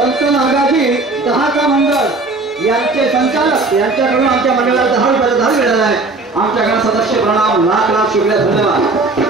संत नागाजी दहाचा मंडळ यांचे संचालक यांच्याकडून आमच्या मंडळाला 10 रुपयाचा दान मिळाला आहे. आमच्याकडे सदस्य प्रणाम, लाख लाख शुक्रिया, धन्यवाद.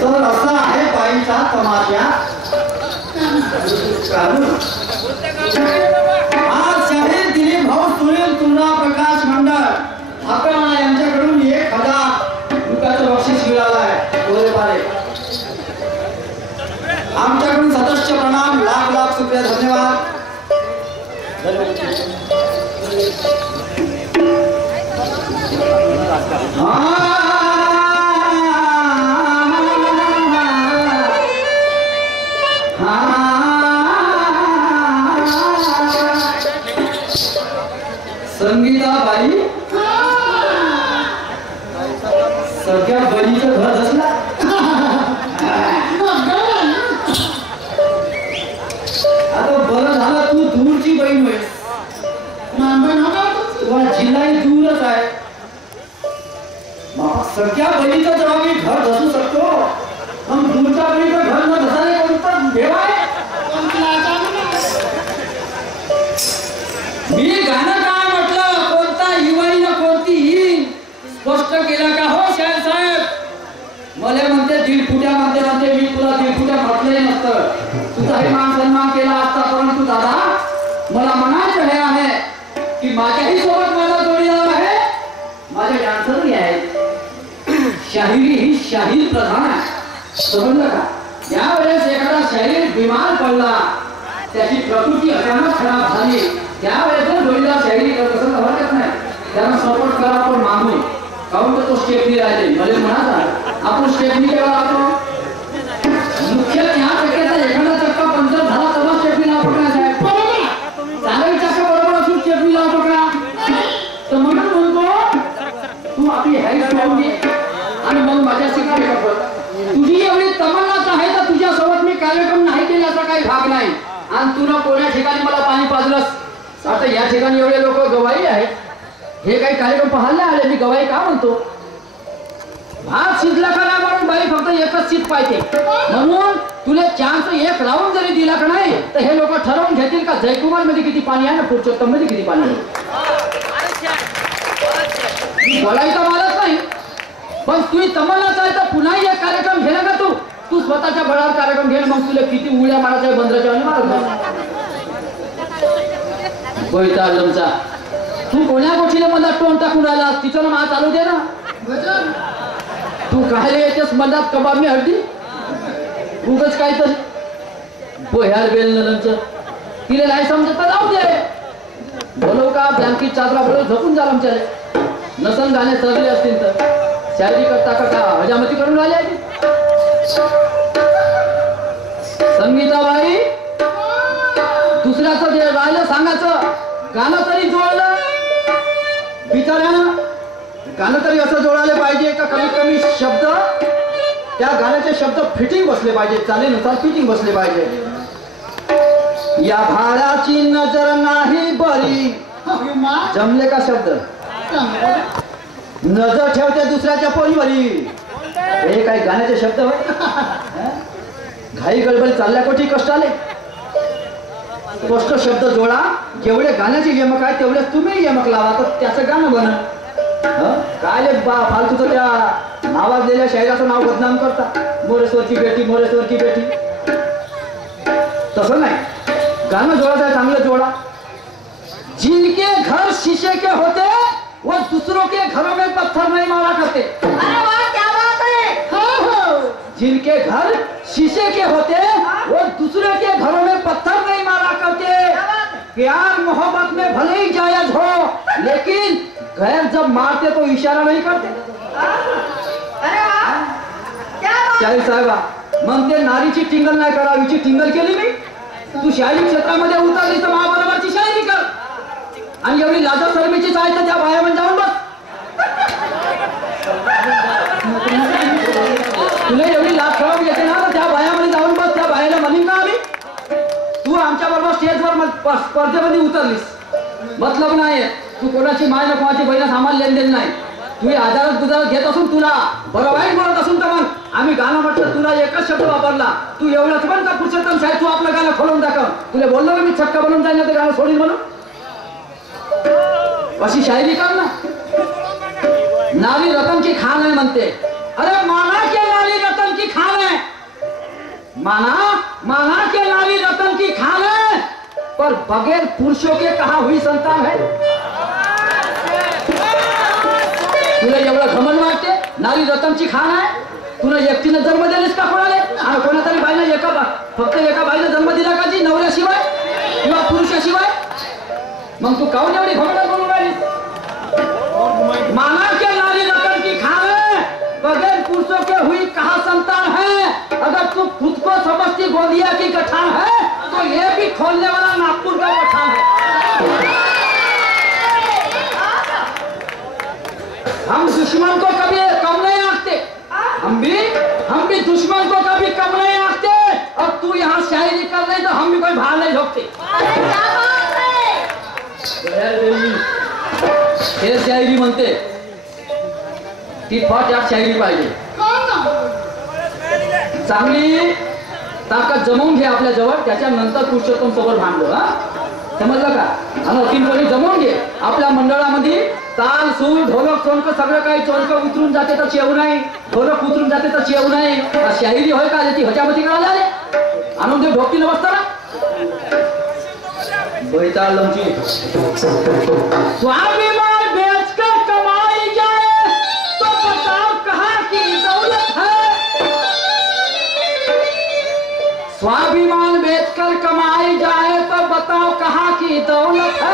तर असा आहे बाईंचा तमाशा. आज शाहीर दिलीप भाऊ सुनील तुलना प्रकाश मंडळ ठाकरवाडा यांच्याकडून 1000 रुपयाचं बक्षीस मिळालं आहे. आमच्याकडून सदस्य प्रणाम, लाख लाख शुक्रिया, धन्यवाद. संगीताबाई सगळ्या बहिणीचं घर असला. आता बरं झालं तू दूरची बहीण होय. तुला जिल्हाही दूरच आहे. सगळ्या बहिणीचं जेव्हा मी घर धसू शकतो, मग दूरच्या बहिणीचं घर न धसायला कोणतं देव आहे? मी गाणं काय म्हटलं, कोणता हिवाळी ना कोणती ही स्पष्ट केलं का हो शाहीर साहेब? मला म्हणते 1.5 फुट्या म्हणते मी तुला 1.5 फुट्या म्हटलंही नसतं. तुझा हे मान सन्मान केला असता. परंतु दादा मला म्हणायचं हे आहे की माझ्याही सोबत मला जोडीदार आहे, माझे डान्सरही आहेत. शाहिरी ही शाहीर प्रधान आहे, समजलं का? यावेळेस एखादा शाहीर बिमार पडला, त्याची प्रकृती अचानक खराब झाली, त्यावेळेस जर जोडीदार शाहिरी करत असेल तर हरकत नाही, त्यांना सपोर्ट करा. पण मागून काहून तर तो स्टेपनी राहिले. भले म्हणा आपण स्टेपनी केला आपण मुख्य ह्या चक्क्याचा एखादा चक्का पंक्चर झाला तेव्हा स्टेपनी आपण काय साहेब चालही चक्का बरोबर असून स्टेपनी काही भाग नाही आणि तू ना कोण्या ठिकाणी मला पाणी पाजलंस. आता या ठिकाणी एवढे लोक गवाई आहेत, हे काही कार्यक्रम पाहायला आले. मी गवाई का म्हणतो, भात शिजला का नाही म्हणून बाई फक्त एकच सीट पाहिजे. म्हणून तुला चान्स एक राऊंड जरी दिला का नाही तर हे लोक ठरवून घेतील का जयकुमार मध्ये किती पाणी आहे ना पुरुषोत्तम मध्ये किती पाणी आहे. बोलायचा मालच नाही, पण तू तमन्नाच आहे तर पुन्हा एक कार्यक्रम घेला का तू स्वतःच्या बळावर कार्यक्रम घे. मग तुला किती उड्या मारायच्या बंदराच्या मारत बोलता तू कोण्या गोष्टीला मला तोंड टाकून राहिला. तिचं ना मा चालू दे ना. तू काय येतेस मनात कबाब मी हड्डी उगच काय तर बोह्यार बेल नंतर तिला नाही समजत जाऊ दे. बोलव का ब्लँकेट चादरा बोलव झोपून झाला आमच्याला. नसन गाणे चढले असतील तर शायरी करता का हजामती करून राहिले. संगीताबाई दुसऱ्याचं जे राहिलं सांगायचं गाणं तरी जोडलं बिचाऱ्यानं. गाणं तरी असं जोडायला पाहिजे का कमीत कमी शब्द त्या गाण्याचे शब्द फिटिंग बसले पाहिजे, चालीनुसार फिटिंग बसले पाहिजे. या भाड्याची नजर नाही बरी जमले का शब्द नजर ठेवते दुसऱ्याच्या पोरीवरी. हे काही गाण्याचे शब्द होय. घाई गडबडी चालल्या कोठी कष्ट आले. स्पष्ट शब्द जोडा. जेवढे गाण्याचे यमक आहे तेवढे तुम्ही यमक लावा तर त्याचं गाणं बन. काय फालतूचं त्या नावाजलेल्या शायराचं नाव बदनाम करता. मोरेश्वरची बेटी मोरेश्वरची बेटी तसं नाही. गाणं जोडायचं आहे चांगलं जोडा. जिनके घर शीशे के होते वो दूसरों के घरों में पत्थर नहीं मारा करते. अरे वाह क्या बात है. हो जिनके घर शीशे के होते वो दूसरे के घरों में पत्थर नहीं मारा करते. प्यार मोहब्बत में भले ही जायज हो लेकिन गैर जब मारते तो इशारा नहीं करते. अरे वाह क्या बात. शाहीर साहेबा मग ते नारीची टिंगल नाही करावीची टिंगल केली मी. तू शायरी क्षेत्रामध्ये उतरली तर महाबरोबरची शायरी कर. आणि एवढी लाजा शरमेचीच आहे तर त्या बाया म्हणजे जाऊन बस. तुला एवढी लाज खराब येते ना तर त्या बायामध्ये जाऊन बस. त्या बायाला म्हणीन का आम्ही तू आमच्या बरोबर स्टेजवर स्पर्धेमध्ये उतरलीस मतलब नाही. तू कोणाची माय ना कोणाची बहिण आम्हाला लेनदेन नाही. तू आजारात गुजारात घेत असून तुला बरं वाईट बोलत असून तर मग आम्ही गाणं म्हटलं तुला एकच शब्द वापरला. तू एवढंच पण का पुरुषोत्तम साहेब तू आपलं गाणं खोलून दाखव. तुला बोललो ना मी छक्का बनून जाईल ना ते गाणं सोडील म्हणून. अशी शायरी कर ना. नारी रतन की खान है म्हणते. अरे माना के नारी रतन की खान है. माना के नारी रतन की खान है पर बगैर पुरुषों के कहा हुई संतान है. तुला एवढं घमंड वाटते नारी रतनची खान आहे. तुला एकटीनं जन्म दिलीस का कोणाला आणि कोणातरी बाईनं फक्त एका बाईनं जन्म दिला का जी नवऱ्याशिवाय किंवा पुरुषाशिवाय. मग तू काऊन एवढी घमंड बोलून राहिली. माना के नारी रतन की खान है बगैर पुरुषों के हुई कहा संतान है. अगर तू खुद को समझती गोदिया की गठान है तो ये भी खोलने वाला नागपुर का पठान है. हम दुश्मन को कभी कम नहीं आंकते. हम भी दुश्मन को कभी कम नहीं आंकते. और तू यहाँ शायरी कर रही तो हम भी कोई भार नहीं झोंकते. अरे क्या बात है. हे शायरी म्हणते ती फाट यात शायरी पाहिजे. चांगली ताकद जमवून घे आपल्या जवळ. त्याच्यानंतर पुरुषोत्तम सोबत भांडलो. हा समजलं का. आणि तीन कोणी जमवून घे आपल्या मंडळामध्ये. ताल सूर ढोलक चोनक सगळं काही. चोनक उतरून जाते तर शेव नाही. ढोलक उतरून जाते तर शेव नाही. शाहिरी होय का ती हजामती करायला आले आणून ते ढोकती नसतं ना. बैतालमची स्वाभिमान बेचकर कमाई जाए तो बताओ कहाँ की दौलत है. स्वाभिमान बेचकर कमाई जाए तो बताओ कहाँ की दौलत है.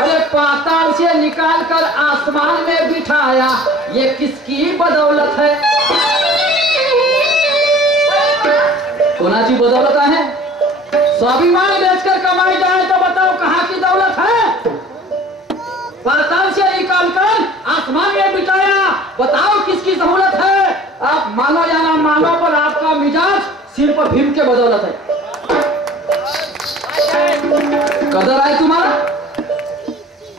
अरे पाताल से निकाल कर आसमान में बिठाया ये किसकी बदौलत है. कोणाची बदौलत आहे. स्वाभिमान बेचकर कमाई जाए तो बताओ कहाँ की दौलत है. पाताल से निकाल कर आसमान में बिठाया बताओ किसकी सहूलत है. आप मानो या ना मानो पर आपका मिजाज सिर्फ भीम के बदौलत है. कदर आहे तुम्हाला?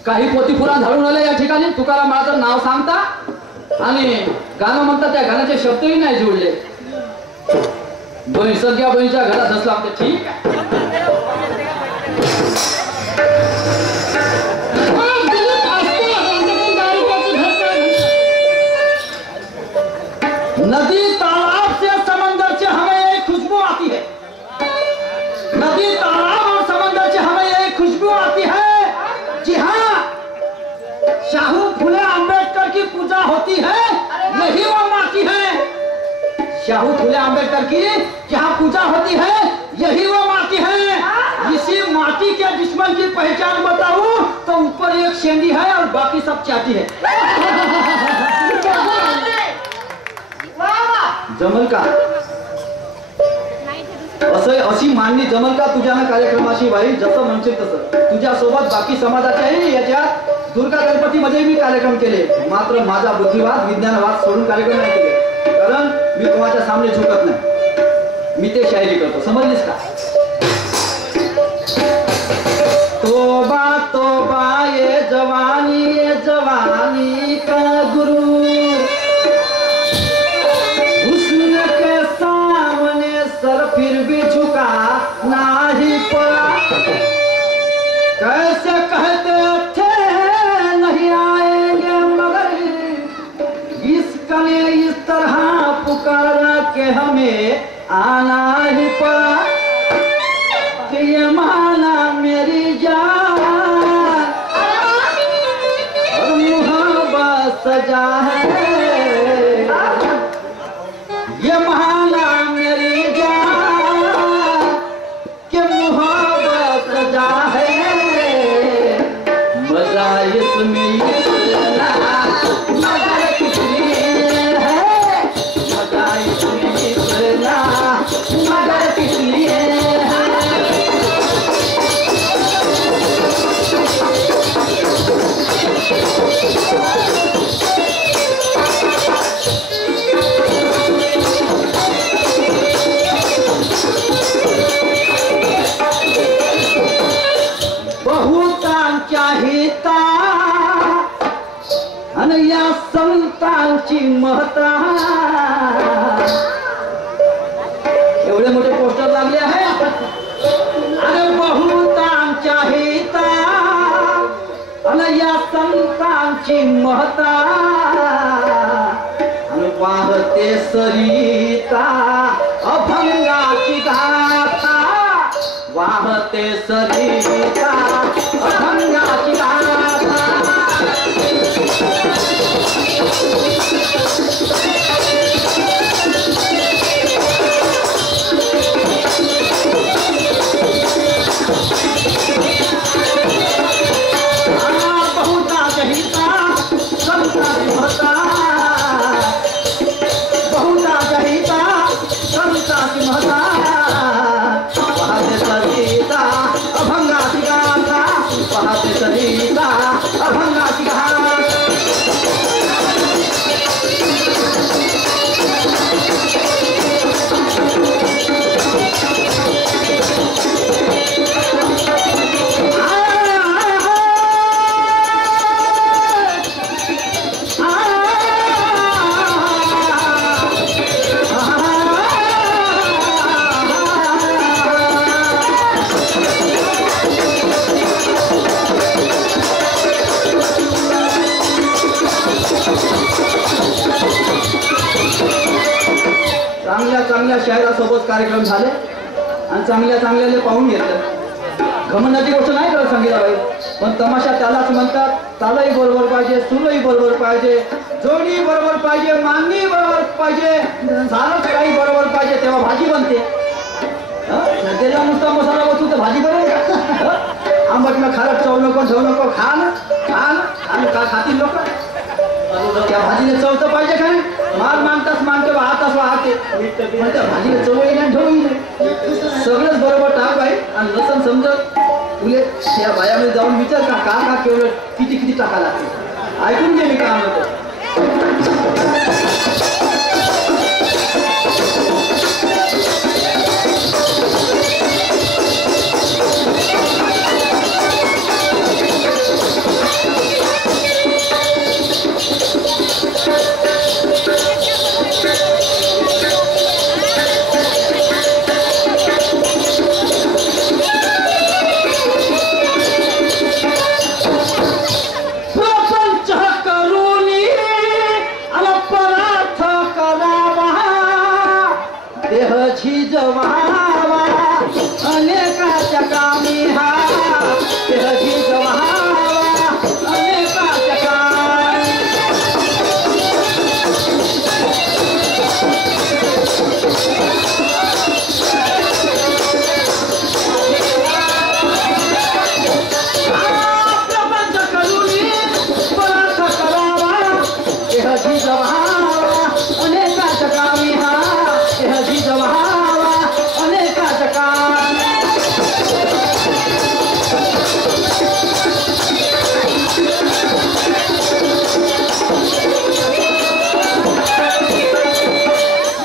काही पोती पुराण धरून आले या ठिकाणी तुकाराम महाराजांचं नाव सांगता आणि गाणं म्हणतात, त्या गाण्याचे शब्दही नाही जुळले. दोन्ही सगळ्या बहिणीच्या घरात असलं आपलं ठीक आहे. नदी तालाब से समंदर से हमें एक खुशबू आती है. नदी तालाब और समंदर से हमें एक खुशबू आती है. जी हाँ, शाहू फुले अंबेडकर की पूजा होती है, यही वो माटी है. शाहू फुले अंबेडकर की जहाँ पूजा होती है यही वो माटी है. इसी माटी के दुश्मन की पहचान बताऊं तो ऊपर एक शेंडी है और बाकी सब चाटी है. जमल का? अशी मांडणी जमल का तुझ्या कार्यक्रमाशी बाई? जसं म्हणशील तसं. तुझ्या सोबत बाकी समाजाच्याही याच्यात दुर्गा गणपती मध्ये मी कार्यक्रम केले, मात्र माझा बुद्धिवाद विज्ञानवाद सोडून कार्यक्रम नाही केले, कारण मी कोणाच्या सामने झुकत नाही. मी ते शायरी करतो, समजलीस का? तोबा तोबा ये जवानी का गुरु, हुस्न के सामने सर फिर भी झुका नहीं पड़ा. कैसे कहते थे नहीं आएंगे मगर इसने इस तरह पुकारा के हमें आना ही पड़ा. कि ये माना मेरी जान और मुहब्बत सजा है. ये माना मेरी जान कि मुहब्बत सजा है. मजा इसमें इतना मगर कुछ नहीं है. मजा इसमें इतना मगर कुछ नहीं है. हिता आणि या संतांची महता. एवढे मोठे पोस्टर लागले आहे. अरे बहुतांच्या हिता आणि या संतांची महता. आणि वाहते सरिता अभंगाची गाथा. वाहते सरिता अभंगाची गाथा. बहुता जहिता संताची महता. बहुता जहिता संताची महता. वाहते सरिता अभंगाची गाथा. वाहते सरिता अभंगाची गाथा. चांगल्या शायरासोबत कार्यक्रम झाले आणि चांगल्याने पाहून घेतलं. घमंडाची गोष्ट नाही करत संगीताबाई, पण तमाशा त्यालाच म्हणतात. तालही बरोबर पाहिजे, सूरही बरोबर पाहिजे, जोडी बरोबर पाहिजे, मांडणी बरोबर पाहिजे, सारंच काही बरोबर पाहिजे, तेव्हा भाजी बनते. त्याला नुसता मसाला बसू तर भाजी बरोबर. आंबट ना खारट चव नको ठेवू नको. खान खान आणि का खातील लोक. त्या भाजीला चव तर पाहिजे काय. मार मागताच मागते, वाहताच वाहते, पण त्या भाजीला चवही नाही ठेवही नाही. सगळंच बरोबर टाक बाई. आणि लसण समजत तुले त्या बायामध्ये जाऊन विचार का केवढं किती टाका लागते. ऐकून घे मी काय म्हणतो. देह झिजवावा अनेकाच्या कामी हा देह झिजवावा अनेकाच्या कामी प्रपंच करुणी परार्थ करावा देह झिजवावा अनेकाच्या कामी हा देह झिजवावा अनेकाच्या कामी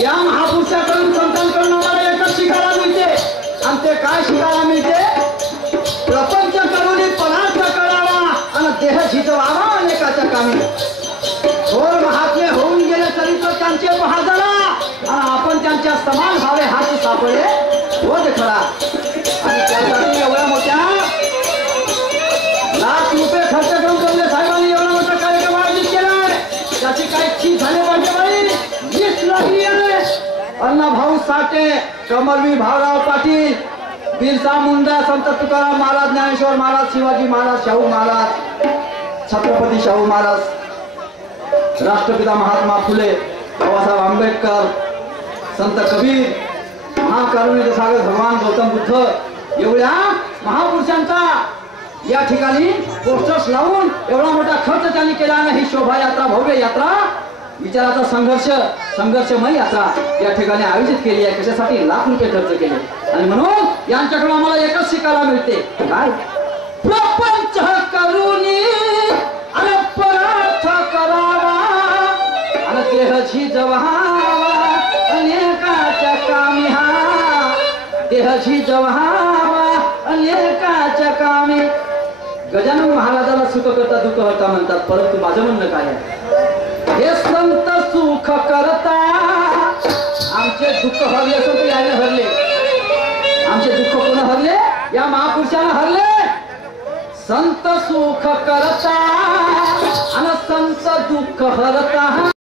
या महापुरुषाकडून संतांकडून आम्हाला एकच शिकायला मिळते आणि ते काय शिकायला मिळते प्रपंच करून पदार्थ करावा आणि देह झिजवावा अनेकाच्या कामी थोर महात्मे होऊन गेले तरी तो त्यांचे महाजला आणि आपण त्यांच्या समान व्हावे हाती सापडे हो दे खरा आणि त्यासाठी एवढ्या मोठ्या लाख रुपये खर्च करून कमले साहेबांनी एवढा मोठा कार्यक्रम आयोजित केलाय त्याची काही चीज झाली पाहिजे बाई वीस लागली आहे अण्णाभाऊ साठे कमलवी भाऊराव पाटील बिरसा मुंडा संत तुकाराम महाराज ज्ञानेश्वर महाराज शिवाजी महाराज शाहू महाराज छत्रपती शाहू महाराज राष्ट्रपिता महात्मा फुले बाबासाहेब आंबेडकर संत कबीर महाकरुणिक सागर भगवान गौतम बुद्ध एवढ्या महापुरुषांचा या ठिकाणी पोस्टर्स लावून एवढा मोठा खर्च त्यांनी केला आणि ही शोभायात्रा भव्य यात्रा विचाराचा संघर्षमय यात्रा या ठिकाणी आयोजित केली आहे कशासाठी लाख रुपये खर्च केले आणि म्हणून यांच्याकडून आम्हाला एकच शिकायला मिळते काय प्रपंच करुणी आणि परार्थ करावा आणि देह झिजवावा अनेकाच्या कामी हा देह झिजवावा अनेकाच्या कामी गजानन महाराजाला सुख करता दुःख हरता म्हणतात परंतु माझं म्हणणं काय आहे हे संत सुख करता आमचे दुःख हरले असं ते याने हरले आमचे दुःख कोण हरले या महापुरुषाला हरले संत सुख करता आणि संत दुःख हरता